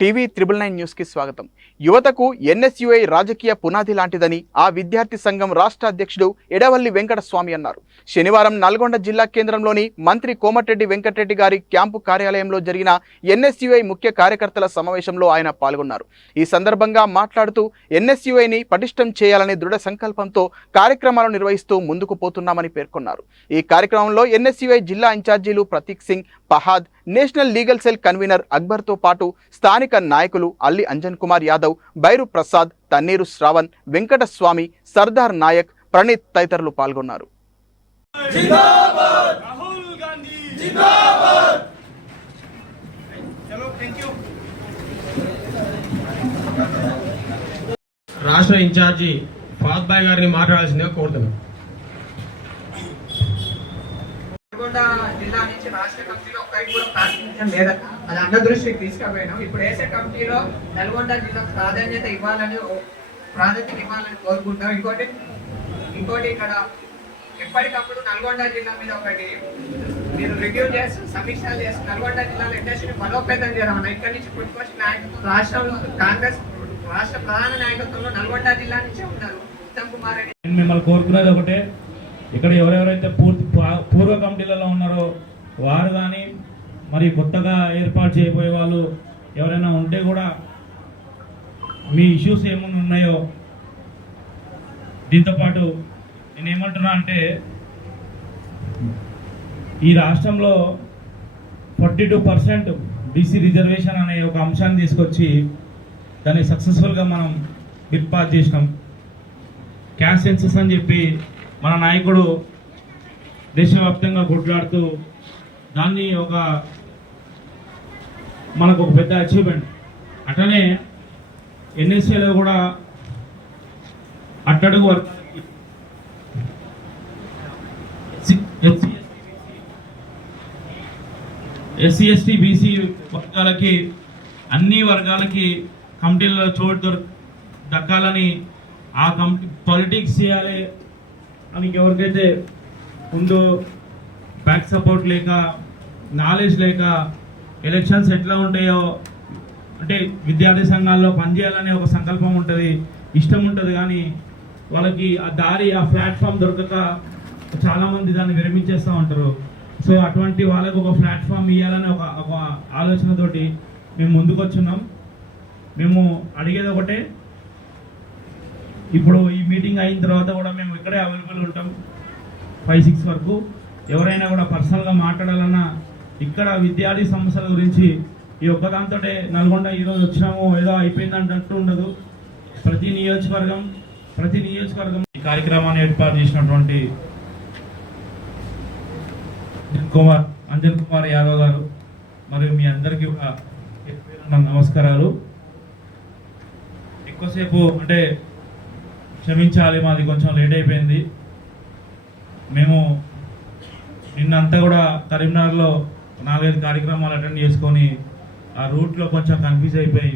TV triple nine న్యూస్కి స్వాగతం. యువతకు ఎన్ఎస్యుఐ రాజకీయ పునాది లాంటిదని ఆ విద్యార్థి సంఘం రాష్ట్ర అధ్యక్షుడు ఎడవల్లి వెంకటస్వామి అన్నారు. శనివారం నల్గొండ జిల్లా కేంద్రంలోని మంత్రి కోమటిరెడ్డి వెంకటరెడ్డి గారి క్యాంపు కార్యాలయంలో జరిగిన ఎన్ఎస్యుఐ ముఖ్య కార్యకర్తల సమావేశంలో ఆయన పాల్గొన్నారు. ఈ సందర్భంగా మాట్లాడుతూ ఎన్ఎస్యుఐని పటిష్టం చేయాలనే దృఢ సంకల్పంతో కార్యక్రమాలు నిర్వహిస్తూ ముందుకు పోతున్నామని పేర్కొన్నారు. ఈ కార్యక్రమంలో ఎన్ఎస్యుఐ జిల్లా ఇన్ఛార్జీలు Prateek Singh Pahad national legal cell convener అక్బర్తో పాటు స్థానిక నాయకులు అల్లి అంజన్ కుమార్ యాదవ్ బైరు ప్రసాద్ తన్నీరు శ్రావణ్ వెంకటస్వామి సర్దార్ నాయక్ ప్రణీత్ తదితరులు పాల్గొన్నారు. రాష్ట్ర ఇన్ఛార్జి ఫాద్బాయ్ గారిని మాట్లాడాల్సిందిగా కోరుతున్నాను జిల్లా నుంచి రాష్ట్ర కమిటీలో ఒక్కరికి కూడా ప్రాతినిధ్యం లేదా. అది అందరి దృష్టికి తీసుకుపోయాను. ఇప్పుడు వేసే కమిటీలో నల్గొండ జిల్లాకు ప్రాధాన్యత ఇవ్వాలని ప్రాధాన్యత ఇవ్వాలని కోరుకుంటాం ఇంకోటి ఇంకోటి ఇక్కడ ఎప్పటికప్పుడు నల్గొండ జిల్లా మీద ఒకటి మీరు రివ్యూ చేసి సమీక్షలు చేసి నల్గొండ జిల్లాలో ఇండస్ట్రీని బలోపేతం చేయడం ఇక్కడి నుంచి పుట్టుకొచ్చిన నాయకత్వం రాష్ట్రంలో కాంగ్రెస్ రాష్ట్ర ప్రధాన నాయకత్వంలో నల్గొండ జిల్లా నుంచే ఉన్నారు. ఉత్తమ్ కుమార్ మిమ్మల్ని కోరుకునేది ఒకటే ఇక్కడ ఎవరెవరైతే పూర్తి పూర్వ కమిటీలలో ఉన్నారో వారు కానీ మరి కొత్తగా ఏర్పాటు చేయబోయే వాళ్ళు ఎవరైనా ఉంటే కూడా మీ ఇష్యూస్ ఏమైనా ఉన్నాయో దీంతోపాటు నేను ఏమంటున్నా అంటే ఈ రాష్ట్రంలో forty two percent BC reservation అనే ఒక అంశాన్ని తీసుకొచ్చి దాన్ని సక్సెస్ఫుల్గా మనం బిల్ చేసినాం. క్యాస్ట్ సెన్సెస్ అని చెప్పి మన నాయకుడు దేశవ్యాప్తంగా కొట్లాడుతూ దాన్ని ఒక మనకు ఒక పెద్ద అచీవ్మెంట్ అట్లనే ఎన్ఎస్ఏలో కూడా అట్టడుగు వర్గాలకి ఎస్సీ ఎస్టీ బీసీ వర్గాలకి అన్ని వర్గాలకి కమిటీలలో చోటు దక్కాలని ఆ కమిటీ పాలిటిక్స్ చేయాలి వాళ్ళకి ఎవరికైతే ఉందో బ్యాక్ సపోర్ట్ లేక నాలెడ్జ్ లేక ఎలక్షన్స్ ఎట్లా ఉంటాయో అంటే విద్యార్థి సంఘాల్లో పనిచేయాలనే ఒక సంకల్పం ఉంటుంది ఇష్టం ఉంటుంది కానీ వాళ్ళకి ఆ దారి ఆ ప్లాట్ఫామ్ దొరకక చాలామంది దాన్ని విరమించేస్తూ ఉంటారు. సో అటువంటి వాళ్ళకు ఒక ప్లాట్ఫామ్ ఇవ్వాలని ఒక ఒక ఆలోచనతోటి మేము ముందుకు వచ్చున్నాం మేము అడిగేది ఒకటే ఇప్పుడు ఈ మీటింగ్ అయిన తర్వాత కూడా మేము ఇక్కడే అవైలబుల్ ఉంటాం. ఫైవ్ సిక్స్ వరకు. ఎవరైనా కూడా పర్సనల్గా మాట్లాడాలన్నా ఇక్కడ విద్యార్థి సమస్యల గురించి ఈ ఒక్కదాంతో నల్గొండ ఈరోజు వచ్చినాము ఏదో అయిపోయింది అంటూ ఉండదు. ప్రతి నియోజకవర్గం ప్రతి నియోజకవర్గం ఈ కార్యక్రమాన్ని ఏర్పాటు చేసినటువంటి అంజన్ కుమార్ అంజన్ కుమార్ యాదవ్ గారు మరియు మీ అందరికీ ఒక నమస్కారాలు. ఎక్కువసేపు అంటే క్షమించాలి మాది కొంచెం లేట్ అయిపోయింది. మేము నిన్నంతా కూడా కరీంనగర్లో నాలుగైదు కార్యక్రమాలు అటెండ్ చేసుకొని ఆ రూట్లో కొంచెం కన్ఫ్యూజ్ అయిపోయి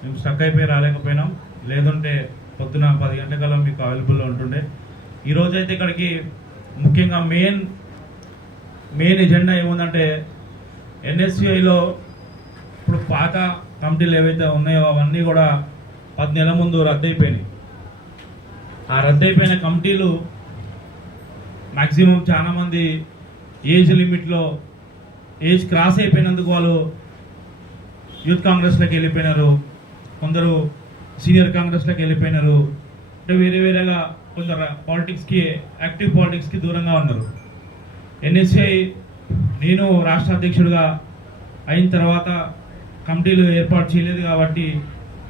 మేము స్టక్ అయిపోయి రాలేకపోయినాం. లేదంటే పొద్దున పది గంటలకల్లా మీకు అవైలబుల్లో ఉంటుండే. ఈరోజైతే ఇక్కడికి ముఖ్యంగా మెయిన్ మెయిన్ ఎజెండా ఏముందంటే ఎన్ఎస్సిఐలో ఇప్పుడు పాత కమిటీలు ఏవైతే ఉన్నాయో అవన్నీ కూడా పది నెలల ముందు రద్దయిపోయినాయి. ఆ రద్దయిపోయిన కమిటీలు మ్యాక్సిమం చాలామంది ఏజ్ లిమిట్లో ఏజ్ క్రాస్ అయిపోయినందుకు వాళ్ళు యూత్ కాంగ్రెస్లోకి వెళ్ళిపోయినారు. కొందరు సీనియర్ కాంగ్రెస్లోకి వెళ్ళిపోయినారు. అంటే వేరే వేరేగా కొందరు పాలిటిక్స్కి యాక్టివ్ పాలిటిక్స్కి దూరంగా ఉన్నారు. ఎన్ఎస్ఐ నేను రాష్ట్ర అధ్యక్షుడిగా అయిన తర్వాత కమిటీలు ఏర్పాటు చేయలేదు కాబట్టి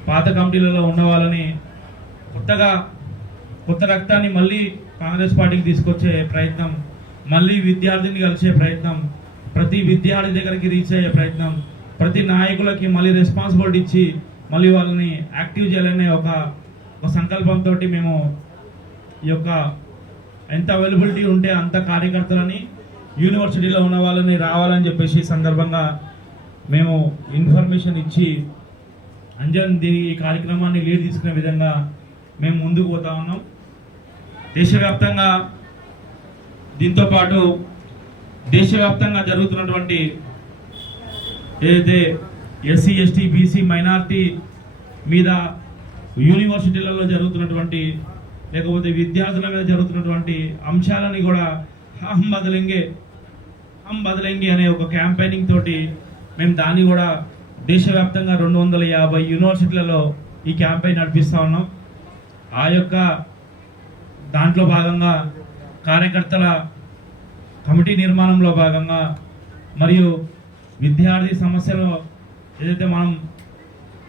పాత కమిటీలలో ఉన్న వాళ్ళని కొత్తగా కొత్త రక్తాన్ని మళ్ళీ కాంగ్రెస్ పార్టీకి తీసుకొచ్చే ప్రయత్నం మళ్ళీ విద్యార్థిని కలిసే ప్రయత్నం ప్రతి విద్యార్థి దగ్గరికి రీచ్ అయ్యే ప్రయత్నం ప్రతి నాయకులకి మళ్ళీ రెస్పాన్సిబిలిటీ ఇచ్చి మళ్ళీ వాళ్ళని యాక్టివ్ చేయాలనే ఒక ఒక సంకల్పంతో మేము ఈ యొక్క ఎంత అవైలబిలిటీ ఉంటే అంత కార్యకర్తలని యూనివర్సిటీలో ఉన్న వాళ్ళని రావాలని చెప్పేసి సందర్భంగా మేము ఇన్ఫర్మేషన్ ఇచ్చి అంజన్ దీని ఈ కార్యక్రమాన్ని లీడ్ తీసుకునే విధంగా మేము ముందుకు పోతా ఉన్నాం. దేశవ్యాప్తంగా దీంతో పాటు దేశవ్యాప్తంగా జరుగుతున్నటువంటి ఏదైతే ఎస్సీ ఎస్టీ బీసీ మైనార్టీ మీద యూనివర్సిటీలలో జరుగుతున్నటువంటి లేకపోతే విద్యార్థుల మీద జరుగుతున్నటువంటి అంశాలని కూడా హం బదలింగే హం బదలింగే అనే ఒక క్యాంపెయినింగ్ తోటి మేము దాన్ని కూడా దేశవ్యాప్తంగా రెండు వందల యాభై యూనివర్సిటీలలో ఈ క్యాంపెయిన్ నడిపిస్తూ ఉన్నాం. ఆ యొక్క దాంట్లో భాగంగా కార్యకర్తల కమిటీ నిర్మాణంలో భాగంగా మరియు విద్యార్థి సమస్యలు ఏదైతే మనం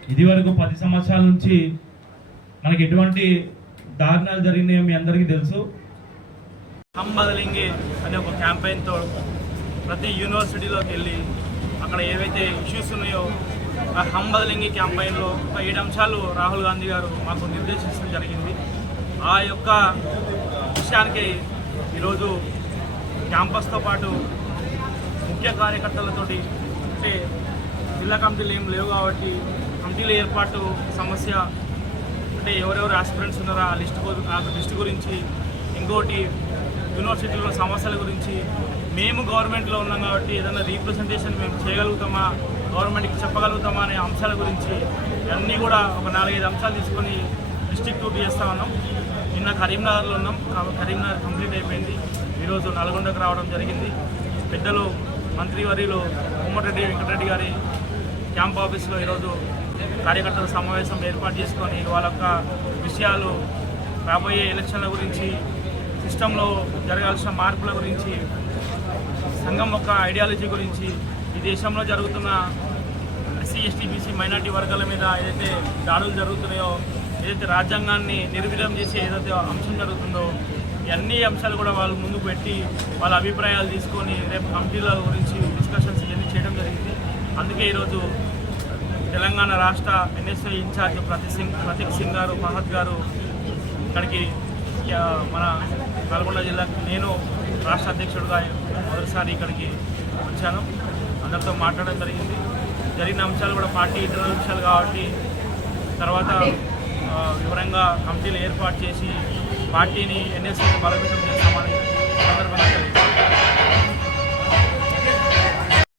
ఇదివరకు పది సంవత్సరాల నుంచి మనకి ఎటువంటి దారుణాలు జరిగినాయో మీ అందరికీ తెలుసు. హమ్ అనే ఒక క్యాంపెయిన్తో ప్రతి యూనివర్సిటీలోకి వెళ్ళి అక్కడ ఏవైతే ఇష్యూస్ ఉన్నాయో ఆ హంబదలింగి క్యాంపెయిన్లో ఒక ఏడు అంశాలు రాహుల్ గాంధీ గారు మాకు నిర్దేశించడం జరిగింది. ఆ యొక్క విషయానికి ఈరోజు క్యాంపస్తో పాటు ముఖ్య కార్యకర్తలతోటి అంటే జిల్లా కమిటీలు ఏం లేవు కాబట్టి కమిటీల ఏర్పాటు సమస్య అంటే ఎవరెవరు ఆస్పిరెంట్స్ ఉన్నారో ఆ లిస్ట్ గురి- ఆ లిస్ట్ గురించి ఇంకోటి యూనివర్సిటీలో సమస్యల గురించి. మేము గవర్నమెంట్లో ఉన్నాం కాబట్టి ఏదైనా రీప్రజెంటేషన్ మేము చేయగలుగుతామా గవర్నమెంట్కి చెప్పగలుగుతామా అనే అంశాల గురించి అన్నీ కూడా ఒక నాలుగైదు అంశాలు తీసుకొని డిస్ట్రిక్ట్ టూర్ చేస్తూ ఉన్నాం. నిన్న కరీంనగర్లో ఉన్నాం. కరీంనగర్ కంప్లీట్ అయిపోయింది. ఈరోజు నల్గొండకు రావడం జరిగింది. పెద్దలు మంత్రివర్యులు కోమటిరెడ్డి వెంకటరెడ్డి గారి క్యాంప్ ఆఫీస్లో ఈరోజు కార్యకర్తల సమావేశం ఏర్పాటు చేసుకొని వాళ్ళ యొక్క విషయాలు రాబోయే ఎలక్షన్ల గురించి సిస్టంలో జరగాల్సిన మార్పుల గురించి సంఘం యొక్క ఐడియాలజీ గురించి ఈ దేశంలో జరుగుతున్న ఎస్సీ ఎస్టీ బీసీ మైనార్టీ వర్గాల మీద ఏదైతే దాడులు జరుగుతున్నాయో ఏదైతే రాజ్యాంగాన్ని నిర్వీర్యం చేసి ఏదైతే అంశం జరుగుతుందో ఈ అన్ని అంశాలు కూడా వాళ్ళు ముందుకు పెట్టి వాళ్ళ అభిప్రాయాలు తీసుకొని రేపు కమిటీల గురించి డిస్కషన్స్ ఇవన్నీ చేయడం జరిగింది. అందుకే ఈరోజు తెలంగాణ రాష్ట్ర NSI in charge Prateek Singh Prateek Singh garu Mahat garu ఇక్కడికి మన నల్గొండ జిల్లాకు నేను రాష్ట్ర అధ్యక్షుడిగా మొదటిసారి ఇక్కడికి వచ్చాను. అందరితో మాట్లాడడం జరిగింది. జరిగిన అంశాలు కూడా పార్టీ ఇతర అంశాలు కాబట్టి తర్వాత వివరంగా కమిటీలు ఏర్పాటు చేసి పార్టీని ఎన్ఎస్సీని బలోపేతం చేస్తామని సందర్భంగా తెలియజేస్తాను